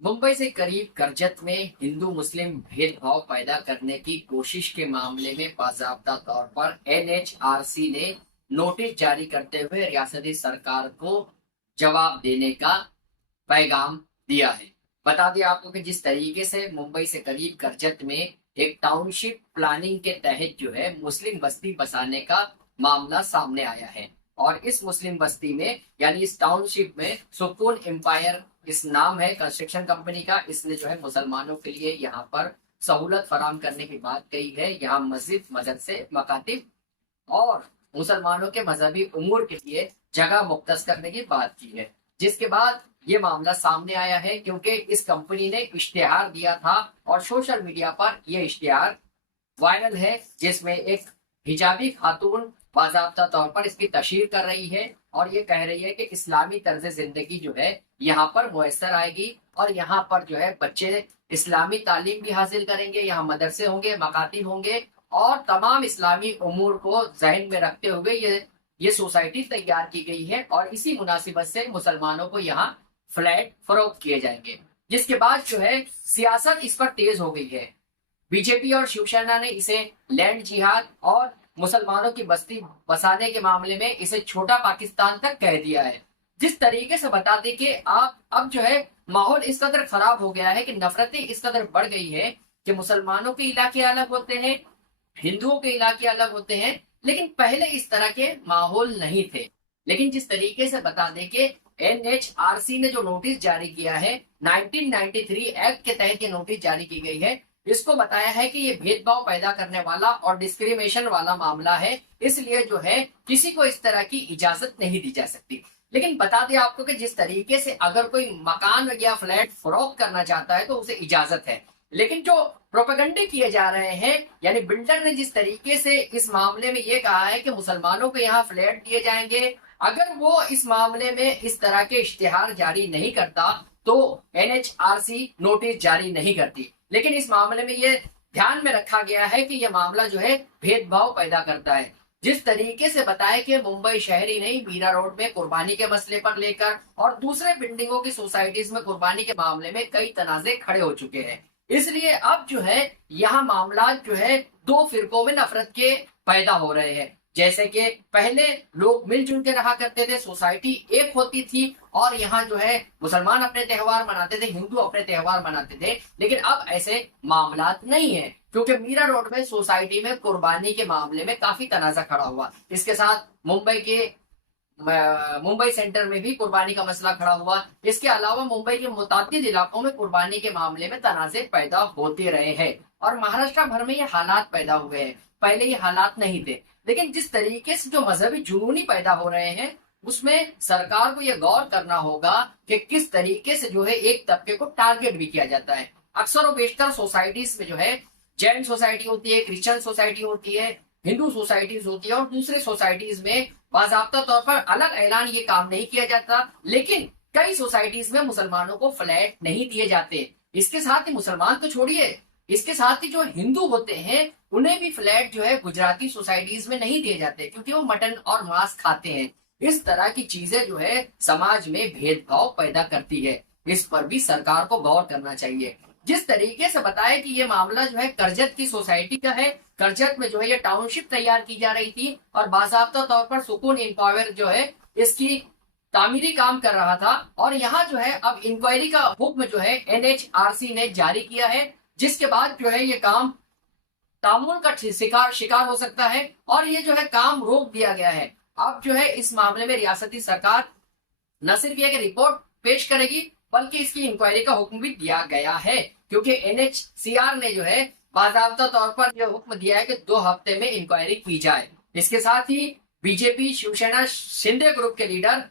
मुंबई से करीब करजत में हिंदू मुस्लिम भेदभाव पैदा करने की कोशिश के मामले में बाकायदा तौर पर एनएचआरसी ने नोटिस जारी करते हुए रियासती सरकार को जवाब देने का पैगाम दिया है। बता दें आपको कि जिस तरीके से मुंबई से करीब करजत में एक टाउनशिप प्लानिंग के तहत जो है मुस्लिम बस्ती बसाने का मामला सामने आया है और इस मुस्लिम बस्ती में यानी इस टाउनशिप में सुकून एम्पायर इस नाम है कंस्ट्रक्शन कंपनी का। इसने जो है मुसलमानों के लिए यहाँ पर सहूलत फराम करने की बात कही है। यहाँ मस्जिद मदरसे मकातिब और मुसलमानों के मजहबी उमूर के लिए जगह मुख्तस करने की बात की है, जिसके बाद ये मामला सामने आया है क्योंकि इस कंपनी ने इश्तिहार दिया था और सोशल मीडिया पर यह इश्तिहार वायरल है, जिसमें एक हिजाबी खातून बाकायदा तौर पर इसकी तशहीर कर रही है और ये कह रही है कि इस्लामी तर्ज जिंदगी जो है यहाँ पर मुयसर आएगी और यहाँ पर जो है बच्चे इस्लामी तालीम भी हासिल करेंगे। यहाँ मदरसे होंगे, मकातिब होंगे और तमाम इस्लामी उमूर को जहन में रखते हुए ये सोसाइटी तैयार की गई है और इसी मुनासिबत से मुसलमानों को यहाँ फ्लैट फरोख्त किए जाएंगे। जिसके बाद जो है सियासत इस पर तेज हो गई है। बीजेपी और शिवसेना ने इसे लैंड जिहाद और मुसलमानों की बस्ती बसाने के मामले में इसे छोटा पाकिस्तान तक कह दिया है। जिस तरीके से बता दें कि आप अब जो है माहौल इस कदर खराब हो गया है कि नफरतें इस कदर बढ़ गई है कि मुसलमानों के इलाके अलग होते हैं, हिंदुओं के इलाके अलग होते हैं, लेकिन पहले इस तरह के माहौल नहीं थे। लेकिन जिस तरीके से बता दें कि एनएचआरसी ने जो नोटिस जारी किया है 1993 एक्ट के तहत ये नोटिस जारी की गई है, इसको बताया है कि ये भेदभाव पैदा करने वाला और डिस्क्रिमिनेशन वाला मामला है, इसलिए जो है किसी को इस तरह की इजाजत नहीं दी जा सकती। लेकिन बता दें आपको कि जिस तरीके से अगर कोई मकान या फ्लैट फरोख्त करना चाहता है तो उसे इजाजत है, लेकिन जो प्रोपेगेंडे किए जा रहे हैं यानी बिल्डर ने जिस तरीके से इस मामले में ये कहा है कि मुसलमानों को यहाँ फ्लैट दिए जाएंगे, अगर वो इस मामले में इस तरह के इश्तिहार जारी नहीं करता तो एनएचआरसी नोटिस जारी नहीं करती। लेकिन इस मामले में ये ध्यान में रखा गया है कि यह मामला जो है भेदभाव पैदा करता है। जिस तरीके से बताया कि मुंबई शहर ही नहीं, मीरा रोड में कुर्बानी के मसले पर लेकर और दूसरे बिल्डिंगों की सोसाइटीज में कुर्बानी के मामले में कई तनाजे खड़े हो चुके हैं, इसलिए अब जो है यहाँ मामला जो है दो फिरकों में नफरत के पैदा हो रहे हैं। जैसे कि पहले लोग मिलजुल के रहा करते थे, सोसाइटी एक होती थी और यहाँ जो है मुसलमान अपने त्योहार मनाते थे, हिंदू अपने त्योहार मनाते थे, लेकिन अब ऐसे मामला नहीं है क्योंकि मीरा रोड में सोसाइटी में कुर्बानी के मामले में काफी तनाजा खड़ा हुआ। इसके साथ मुंबई सेंटर में भी कुर्बानी का मसला खड़ा हुआ। इसके अलावा मुंबई के मुताबिक इलाकों में कुर्बानी के मामले में तनाजे पैदा होते रहे हैं और महाराष्ट्र भर में ये हालात पैदा हुए हैं। पहले ये हालात नहीं थे, लेकिन जिस तरीके से जो मजहबी जुनूनी पैदा हो रहे हैं उसमें सरकार को यह गौर करना होगा कि किस तरीके से जो है एक तबके को टारगेट भी किया जाता है। अक्सर और बेशतर सोसाइटीज में जो है जैन सोसाइटी होती है, क्रिश्चियन सोसाइटी होती है, हिंदू सोसाइटीज होती है और दूसरे सोसाइटीज में बाकायदा तौर पर अलग ऐलान ये काम नहीं किया जाता, लेकिन कई सोसाइटीज में मुसलमानों को फ्लैट नहीं दिए जाते। इसके साथ ही मुसलमान तो छोड़िए, इसके साथ ही जो हिंदू होते हैं उन्हें भी फ्लैट जो है गुजराती सोसाइटीज में नहीं दिए जाते क्योंकि वो मटन और मांस खाते हैं। इस तरह की चीजें जो है समाज में भेदभाव पैदा करती है, इस पर भी सरकार को गौर करना चाहिए। जिस तरीके से बताया कि ये मामला जो है करजत की सोसाइटी का है, करजत में जो है ये टाउनशिप तैयार की जा रही थी और बाकायदा तौर पर सुकून एम्पावर जो है इसकी तामीरी काम कर रहा था और यहाँ जो है अब इंक्वायरी का हुक्म जो है एनएचआरसी ने जारी किया है, जिसके बाद जो है ये काम तामुल का शिकार हो सकता है और ये जो है काम रोक दिया गया है। अब जो है इस मामले में रियासती सरकार न सिर्फ ये रिपोर्ट पेश करेगी बल्कि इसकी इंक्वायरी का हुक्म भी दिया गया है क्योंकि एनएचसीआर ने जो है बाकायदा तौर पर यह हुक्म दिया है कि 2 हफ्ते में इंक्वायरी की जाए। इसके साथ ही बीजेपी शिवसेना शिंदे ग्रुप के लीडर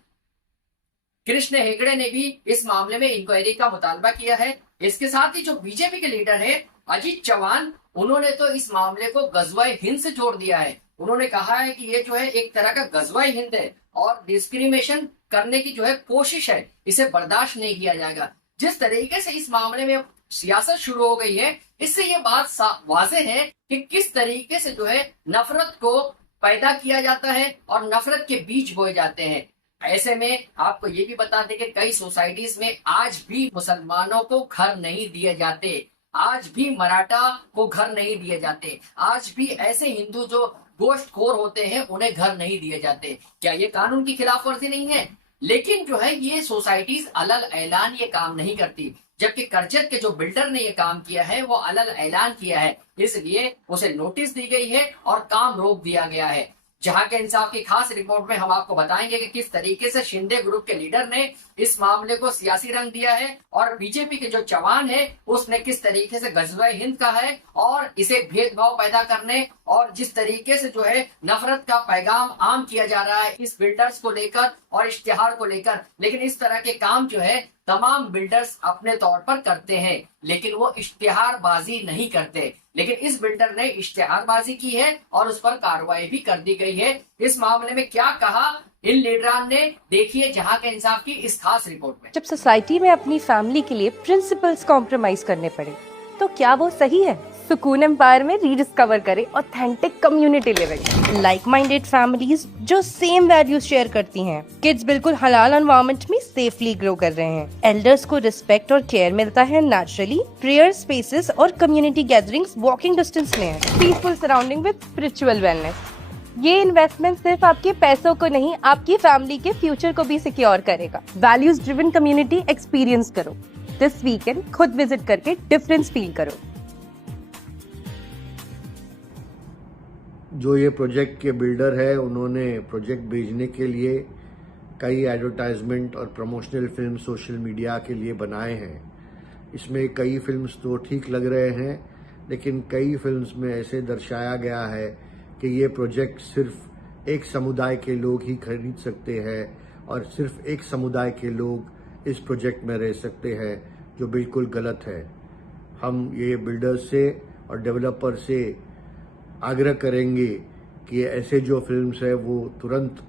कृष्ण हेगड़े ने भी इस मामले में इंक्वायरी का मुतालबा किया है। इसके साथ ही जो बीजेपी के लीडर है अजीत चौहान, उन्होंने तो इस मामले को गजवाए हिंद से जोड़ दिया है। उन्होंने कहा है कि ये जो है एक तरह का गजवाए हिंद है और डिस्क्रिमिनेशन करने की जो है कोशिश है, इसे बर्दाश्त नहीं किया जाएगा। जिस तरीके से इस मामले में सियासत शुरू हो गई है, इससे ये बात वाज़ेह है कि किस तरीके से जो है नफरत को पैदा किया जाता है और नफरत के बीज बोए जाते हैं। ऐसे में आपको ये भी बता दें कि कई सोसाइटीज में आज भी मुसलमानों को घर नहीं दिए जाते, आज भी मराठा को घर नहीं दिए जाते, आज भी ऐसे हिंदू जो गोश्तखोर होते हैं उन्हें घर नहीं दिए जाते। क्या ये कानून की खिलाफ वर्जी नहीं है? लेकिन जो है ये सोसाइटीज अलग ऐलान ये काम नहीं करती, जबकि करजत के जो बिल्डर ने ये काम किया है वो अलग ऐलान किया है, इसलिए उसे नोटिस दी गई है और काम रोक दिया गया है। जहां के इंसाफ की खास रिपोर्ट में हम आपको बताएंगे कि किस तरीके से शिंदे ग्रुप के लीडर ने इस मामले को सियासी रंग दिया है और बीजेपी के जो जवान है उसने किस तरीके से गजवा हिंद का है और इसे भेदभाव पैदा करने और जिस तरीके से जो है नफरत का पैगाम आम किया जा रहा है इस बिल्डर्स को लेकर और इश्तिहार को लेकर। लेकिन इस तरह के काम जो है तमाम बिल्डर्स अपने तौर पर करते हैं, लेकिन वो इश्तिहारबाजी नहीं करते। लेकिन इस बिल्डर ने इश्तिहारबाजी की है और उस पर कार्रवाई भी कर दी गई है। इस मामले में क्या कहा इन लीडरान ने, देखिए जहां के इंसाफ की इस खास रिपोर्ट में। जब सोसाइटी में अपनी फैमिली के लिए प्रिंसिपल्स कॉम्प्रोमाइज करने पड़े तो क्या वो सही है? सुकून एम्पायर में रीडिस्कवर करें authentic community living, like minded families जो सेम वैल्यूज शेयर करती हैं। किड्स बिल्कुल हलाल एनवायरनमेंट में सेफली ग्रो कर रहे हैं। एल्डर्स को रिस्पेक्ट और केयर मिलता है नेचुरली। प्रेयर स्पेसेस और कम्युनिटी गैदरिंग्स वॉकिंग डिस्टेंस में है। Peaceful surrounding with spiritual wellness. ये इन्वेस्टमेंट सिर्फ आपके पैसों को नहीं, आपकी फैमिली के फ्यूचर को भी सिक्योर करेगा। वैल्यूज ड्रिवन कम्युनिटी एक्सपीरियंस करो। दिस वीकेंड खुद विजिट करके डिफरेंस फील करो। जो ये प्रोजेक्ट के बिल्डर है उन्होंने प्रोजेक्ट भेजने के लिए कई एडवर्टाइजमेंट और प्रमोशनल फिल्म सोशल मीडिया के लिए बनाए हैं। इसमें कई फिल्म्स तो ठीक लग रहे हैं, लेकिन कई फिल्म्स में ऐसे दर्शाया गया है कि ये प्रोजेक्ट सिर्फ एक समुदाय के लोग ही खरीद सकते हैं और सिर्फ एक समुदाय के लोग इस प्रोजेक्ट में रह सकते हैं, जो बिल्कुल गलत है। हम ये बिल्डर्स से और डेवलपर से आग्रह करेंगे कि ऐसे जो फिल्म्स है वो तुरंत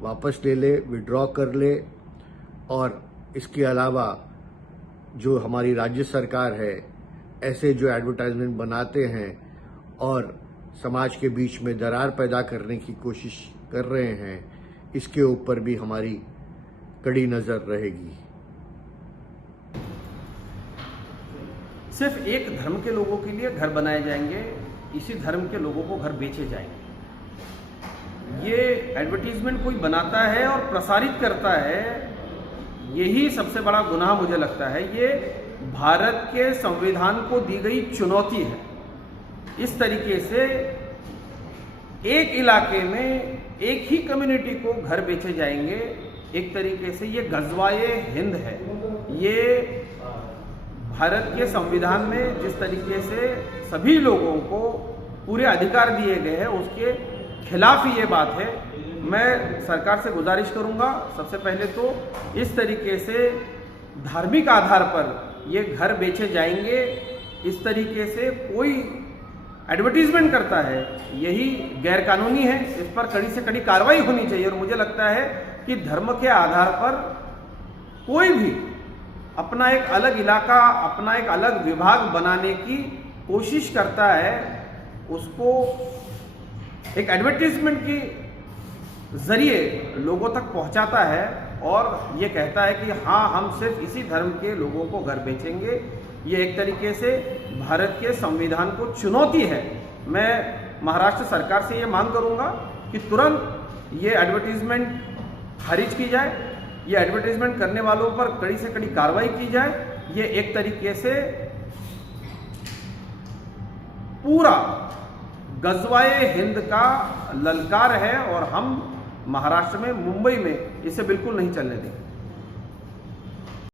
वापस ले ले, विड्रॉ कर ले। और इसके अलावा जो हमारी राज्य सरकार है ऐसे जो एडवर्टाइजमेंट बनाते हैं और समाज के बीच में दरार पैदा करने की कोशिश कर रहे हैं, इसके ऊपर भी हमारी कड़ी नजर रहेगी। सिर्फ एक धर्म के लोगों के लिए घर बनाए जाएंगे, इसी धर्म के लोगों को घर बेचे जाएंगे। ये एडवर्टीजमेंट कोई बनाता है और प्रसारित करता है, यही सबसे बड़ा गुनाह मुझे लगता है। ये भारत के संविधान को दी गई चुनौती है। इस तरीके से एक इलाके में एक ही कम्युनिटी को घर बेचे जाएंगे, एक तरीके से ये गजवाए हिंद है। ये भारत के संविधान में जिस तरीके से सभी लोगों को पूरे अधिकार दिए गए हैं उसके खिलाफ ये बात है। मैं सरकार से गुजारिश करूंगा, सबसे पहले तो इस तरीके से धार्मिक आधार पर ये घर बेचे जाएंगे, इस तरीके से कोई एडवर्टीजमेंट करता है, यही गैरकानूनी है। इस पर कड़ी से कड़ी कार्रवाई होनी चाहिए। और मुझे लगता है कि धर्म के आधार पर कोई भी अपना एक अलग इलाका, अपना एक अलग विभाग बनाने की कोशिश करता है, उसको एक एडवर्टीजमेंट के जरिए लोगों तक पहुंचाता है और ये कहता है कि हाँ, हम सिर्फ इसी धर्म के लोगों को घर बेचेंगे। ये एक तरीके से भारत के संविधान को चुनौती है। मैं महाराष्ट्र सरकार से ये मांग करूंगा कि तुरंत ये एडवर्टीजमेंट खारिज की जाए, ये एडवर्टीजमेंट करने वालों पर कड़ी से कड़ी कार्रवाई की जाए। ये एक तरीके से पूरा गजवाए हिंद का ललकार है और हम महाराष्ट्र में, मुंबई में इसे बिल्कुल नहीं चलने देंगे।